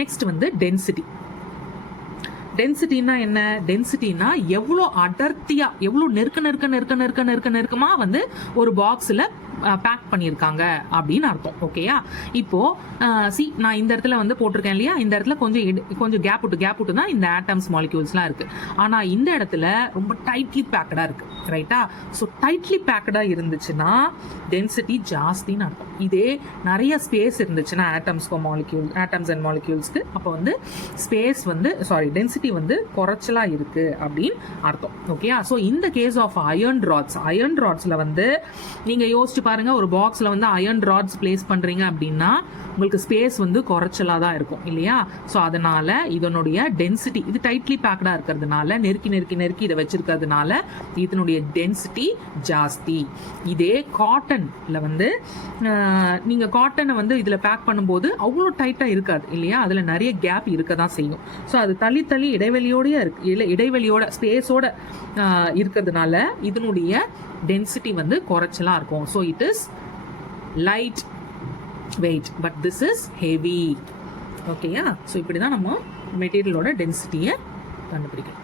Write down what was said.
Next வந்து density. டென்சிட்டினா என்ன? டென்சிட்டினா எவ்வளோ அடர்த்தியா, எவ்வளோ நெருக்கமா வந்து ஒரு பாக்ஸில் பேக் பண்ணியிருக்காங்க அப்படின்னு அர்த்தம். ஓகேயா? இப்போ நான் இந்த இடத்துல வந்து போட்டிருக்கேன் இல்லையா, இந்த இடத்துல கொஞ்சம் கேப் விட்டு தான் இந்த ஆட்டம்ஸ் மாலிக்யூல்ஸ்லாம் இருக்கு. ஆனா இந்த இடத்துல ரொம்ப டைட்லி பேக்கடா இருக்கு. ரைட்டா? ஸோ டைட்லி பேக்கடா இருந்துச்சுன்னா டென்சிட்டி ஜாஸ்தின்னு அர்த்தம். இதே நிறைய ஸ்பேஸ் இருந்துச்சுன்னா ஆட்டம்ஸ் அண்ட் மாலிக்யூல்ஸ்க்கு, அப்போ வந்து ஸ்பேஸ் வந்து டென்சிட்டி வந்து குறைச்சலா இருக்கு அப்படின்னு அர்த்தம். ஓகேயா? ஸோ இந்த கேஸ் ஆஃப் அயர்ன் ராட்ஸ்ல வந்து நீங்க யோசிச்சு பாருங்க, ஒரு பாக்ஸ்ல வந்து அயர்ன் ராட்ஸ் பிளேஸ் பண்றீங்க அப்படின்னா உங்களுக்கு ஸ்பேஸ் வந்து குறைச்சலா தான் இருக்கும் இல்லையா? ஸோ அதனால இதனுடைய டென்சிட்டி, இது டைட்லி பேக்டா இருக்கிறதுனால, நெருக்கி இதை வச்சிருக்கிறதுனால இதனுடைய டென்சிட்டி ஜாஸ்தி. இதே காட்டன்ல வந்து நீங்க காட்டனை வந்து இதுல பேக் பண்ணும்போது அவ்வளோ டைட்டா இருக்காது இல்லையா? அதுல நிறைய கேப் இருக்க தான் செய்யும். ஸோ அது தள்ளி இடைவெளியோட ஸ்பேஸோட இருக்கிறதுனால இதனுடைய டென்சிட்டி வந்து குறைச்சலா இருக்கும். So it is light weight but this is heavy. ஓகேயா? ஸோ இப்படி தான் நம்ம மெட்டீரியலோட டென்சிட்டியை கண்டுபிடிக்கணும்.